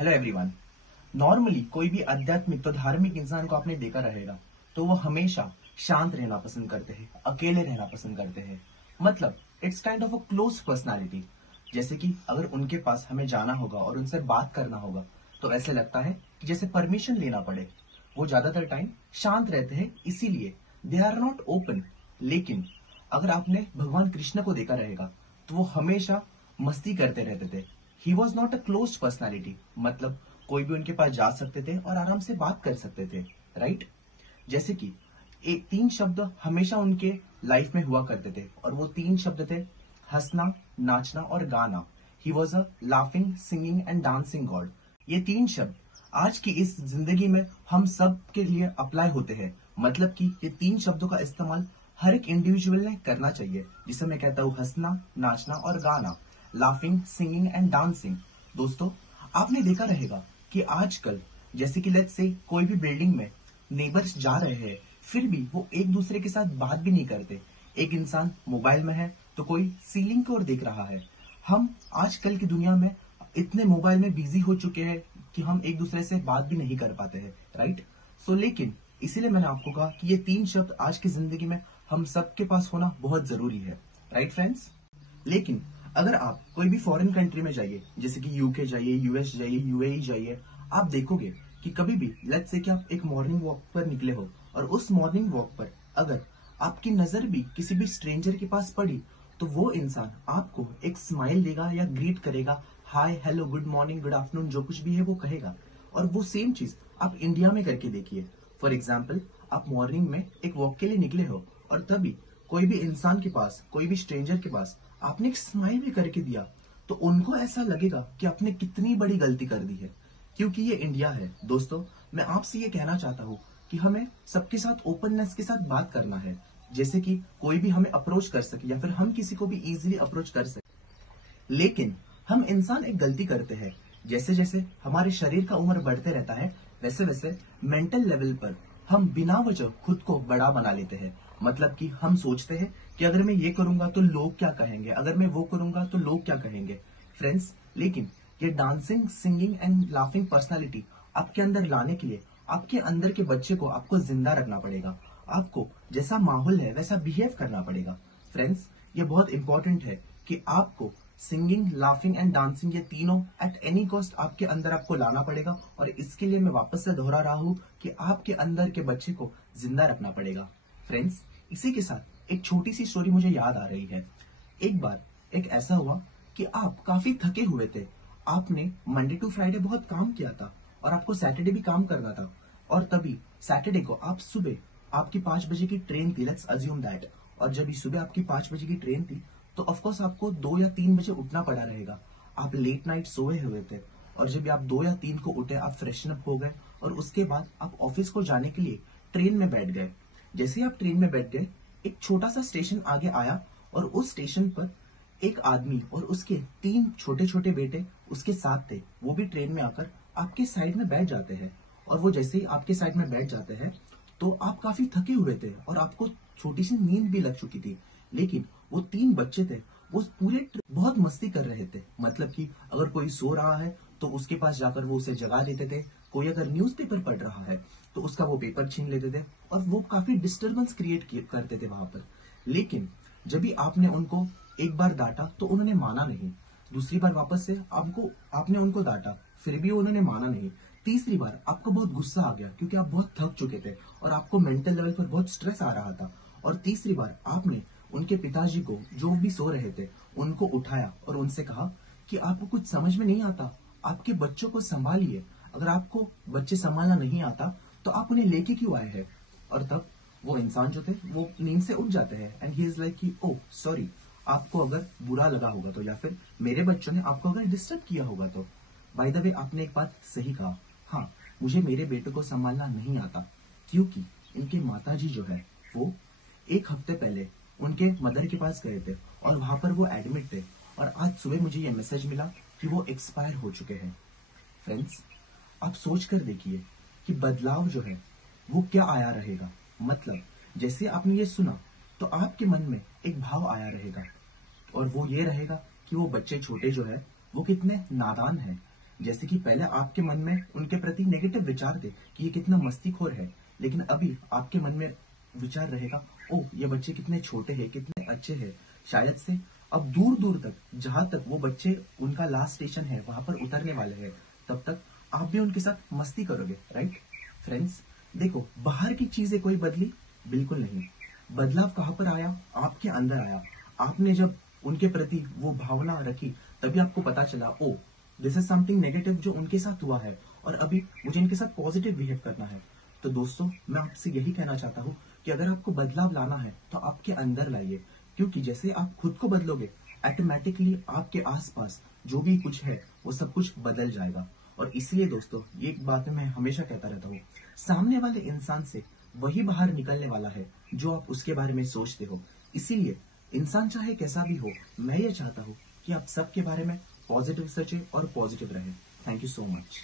Hello everyone. Normally कोई भी आध्यात्मिक तो धार्मिक इंसान को आपने देखा रहेगा तो वो हमेशा शांत रहना पसंद करते हैं, अकेले रहना पसंद करते हैं। मतलब it's kind of a close personality. जैसे कि अगर उनके पास हमें जाना होगा और उनसे बात करना होगा तो ऐसे लगता है कि जैसे परमिशन लेना पड़े। वो ज्यादातर टाइम शांत रहते हैं, इसीलिए दे आर नॉट ओपन। लेकिन अगर आपने भगवान कृष्ण को देखा रहेगा तो वो हमेशा मस्ती करते रहते थे। He was not a close personality. मतलब कोई भी उनके पास जा सकते थे और आराम से बात कर सकते थे, राइट। जैसे कि एक तीन शब्द हमेशा उनके लाइफ में हुआ करते थे और वो तीन शब्द थे हंसना, नाचना और गाना। He was a laughing, singing and dancing God. ये तीन शब्द आज की इस जिंदगी में हम सब के लिए अप्लाई होते हैं। मतलब कि ये तीन शब्दों का इस्तेमाल हर एक इंडिविजुअल ने करना चाहिए, जिसे मैं कहता हूँ हंसना, नाचना और गाना, लाफिंग, सिंगिंग एंड डांसिंग। दोस्तों, आपने देखा रहेगा कि आजकल जैसे कि लेट्स से कोई भी बिल्डिंग में नेबर्स जा रहे हैं, फिर भी वो एक दूसरे के साथ बात भी नहीं करते। एक इंसान मोबाइल में है तो कोई सीलिंग की ओर देख रहा है। हम आजकल की दुनिया में इतने मोबाइल में बिजी हो चुके हैं कि हम एक दूसरे से बात भी नहीं कर पाते हैं, राइट। सो लेकिन इसीलिए मैंने आपको कहा कि ये तीन शब्द आज की जिंदगी में हम सबके पास होना बहुत जरूरी है, राइट फ्रेंड्स। लेकिन अगर आप कोई भी फॉरेन कंट्री में जाइए, जैसे कि यूके जाइए, यूएस जाइए, यूएई जाइए, आप देखोगे कि कभी भी लेट्स से कि आप एक मॉर्निंग वॉक पर निकले हो और उस मॉर्निंग वॉक पर अगर आपकी नजर भी किसी भी स्ट्रेंजर के पास पड़ी तो वो इंसान आपको एक स्माइल देगा या ग्रीट करेगा। Hi, hello, good morning, good afternoon, जो कुछ भी है वो कहेगा। और वो सेम चीज आप इंडिया में करके देखिए। फॉर एग्जाम्पल, आप मॉर्निंग में एक वॉक के लिए निकले हो और तभी कोई भी इंसान के पास, कोई भी स्ट्रेंजर के पास आपने एक स्माइल भी करके दिया तो उनको ऐसा लगेगा कि आपने कितनी बड़ी गलती कर दी है, क्योंकि ये इंडिया है। दोस्तों, मैं आपसे ये कहना चाहता हूँ कि हमें सबके साथ ओपननेस के साथ बात करना है, जैसे कि कोई भी हमें अप्रोच कर सके या फिर हम किसी को भी इजीली अप्रोच कर सके। लेकिन हम इंसान एक गलती करते हैं, जैसे जैसे हमारे शरीर का उम्र बढ़ते रहता है वैसे वैसे मेंटल लेवल पर हम बिना वजह खुद को बड़ा बना लेते हैं। मतलब कि हम सोचते हैं कि अगर मैं ये करूंगा तो लोग क्या कहेंगे, अगर मैं वो करूंगा तो लोग क्या कहेंगे, फ्रेंड्स। लेकिन ये dancing, singing and laughing personality आपके अंदर लाने के लिए आपके अंदर के बच्चे को आपको जिंदा रखना पड़ेगा। आपको जैसा माहौल है वैसा बिहेव करना पड़ेगा। फ्रेंड्स, ये बहुत इंपॉर्टेंट है कि आपको सिंगिंग, लाफिंग एंड डांसिंग ये तीनों एट एनी कॉस्ट आपके अंदर आपको लाना पड़ेगा। और इसके लिए मैं वापस से दोहरा रहा हूं कि आपके अंदर के बच्चे को जिंदा रखना पड़ेगा। फ्रेंड्स, इसी के साथ एक छोटी सी स्टोरी मुझे याद आ रही है। एक बार एक ऐसा हुआ कि आप काफी थके हुए थे। आपने मंडे टू फ्राइडे बहुत काम किया था और आपको सैटरडे भी काम करना था। और तभी सैटरडे को आप सुबह आपकी 5 बजे की ट्रेन थी, लेट्स अज्यूम दैट। और जब सुबह आपकी 5 बजे की ट्रेन थी तो ऑफकोर्स आपको 2 या 3 बजे उठना पड़ा रहेगा। आप लेट नाइट सोए हुए थे और जब आप 2 या 3 को उठे, आप फ्रेशन अप हो गए और उसके बाद आप ऑफिस को जाने के लिए ट्रेन में बैठ गए। जैसे ही आप ट्रेन में बैठ गए, एक छोटा सा स्टेशन आगे आया और उस स्टेशन पर एक आदमी और उसके 3 छोटे छोटे बेटे उसके साथ थे। वो भी ट्रेन में आकर आपके साइड में बैठ जाते हैं। और वो जैसे ही आपके साइड में बैठ जाते हैं तो आप काफी थके हुए थे और आपको छोटी सी नींद भी लग चुकी थी। लेकिन वो 3 बच्चे थे, वो पूरे बहुत मस्ती कर रहे थे। मतलब कि अगर कोई सो रहा है तो उसके पास जाकर वो उसे जगा देते थे। कोई अगर न्यूज़पेपर पढ़ रहा है तो उसका वो पेपर छीन लेते थे और वो काफी डिस्टरबेंस क्रिएट करते थे वहां पर। लेकिन जब भी आपने उनको एक बार डांटा तो उन्होंने माना नहीं। दूसरी बार वापस से आपने उनको डांटा, फिर भी उन्होंने माना नहीं। तीसरी बार आपको बहुत गुस्सा आ गया क्योंकि आप बहुत थक चुके थे और आपको मेंटल लेवल पर बहुत स्ट्रेस आ रहा था। और तीसरी बार आपने उनके पिताजी को, जो भी सो रहे थे, उनको उठाया और उनसे कहा कि आपको कुछ समझ में नहीं आता, आपके बच्चों को संभालिए। अगर आपको बच्चे संभालना नहीं आता तो आप उन्हें लेके क्यों आए हैं। और तब वो इंसान जो थे वो नींद से उठ जाते हैं एंड ही इज लाइक कि ओह सॉरी, आपको अगर बुरा लगा होगा तो, या फिर मेरे बच्चों ने आपको अगर डिस्टर्ब किया होगा तो। बाय द वे, आपने एक बात सही कहा। हाँ, मुझे मेरे बेटे को संभालना नहीं आता क्योंकि इनके माताजी जो है वो 1 हफ्ते पहले उनके मदर के पास गए थे और वहां पर वो एडमिट थे और आज सुबह मुझे ये मैसेज मिला कि वो एक्सपायर हो चुके हैं। फ्रेंड्स, आप सोच कर देखिए कि बदलाव जो है वो क्या आया रहेगा। मतलब जैसे आपने ये सुना तो आपके मन में एक भाव आया रहेगा और वो ये रहेगा कि वो बच्चे छोटे जो है वो कितने नादान हैं। जैसे कि पहले आपके मन में उनके प्रति नेगेटिव विचार थे कि ये कितना मस्तीखोर है, लेकिन अभी आपके मन में विचार रहेगा, ओ ये बच्चे कितने छोटे हैं, कितने अच्छे हैं। शायद से अब दूर दूर तक, जहां तक वो बच्चे उनका लास्ट स्टेशन है वहां पर उतरने वाले हैं, तब तक आप भी उनके साथ मस्ती करोगे, राइट फ्रेंड्स। देखो, बाहर की चीजें कोई बदली? बिल्कुल नहीं। बदलाव कहां पर आया? आपके अंदर आया। आपने जब उनके प्रति वो भावना रखी, तभी आपको पता चला, ओ दिस इज समथिंग नेगेटिव जो उनके साथ हुआ है, और अभी मुझे इनके साथ पॉजिटिव बिहेव करना है। तो दोस्तों, मैं आपसे यही कहना चाहता हूँ कि अगर आपको बदलाव लाना है तो आपके अंदर लाइए, क्योंकि जैसे आप खुद को बदलोगे, ऑटोमेटिकली आपके आसपास जो भी कुछ है वो सब कुछ बदल जाएगा। और इसलिए दोस्तों, ये एक बात मैं हमेशा कहता रहता हूँ, सामने वाले इंसान से वही बाहर निकलने वाला है जो आप उसके बारे में सोचते हो। इसीलिए इंसान चाहे कैसा भी हो, मैं ये चाहता हूँ कि आप सबके बारे में पॉजिटिव सोचें और पॉजिटिव रहें। Thank you so much.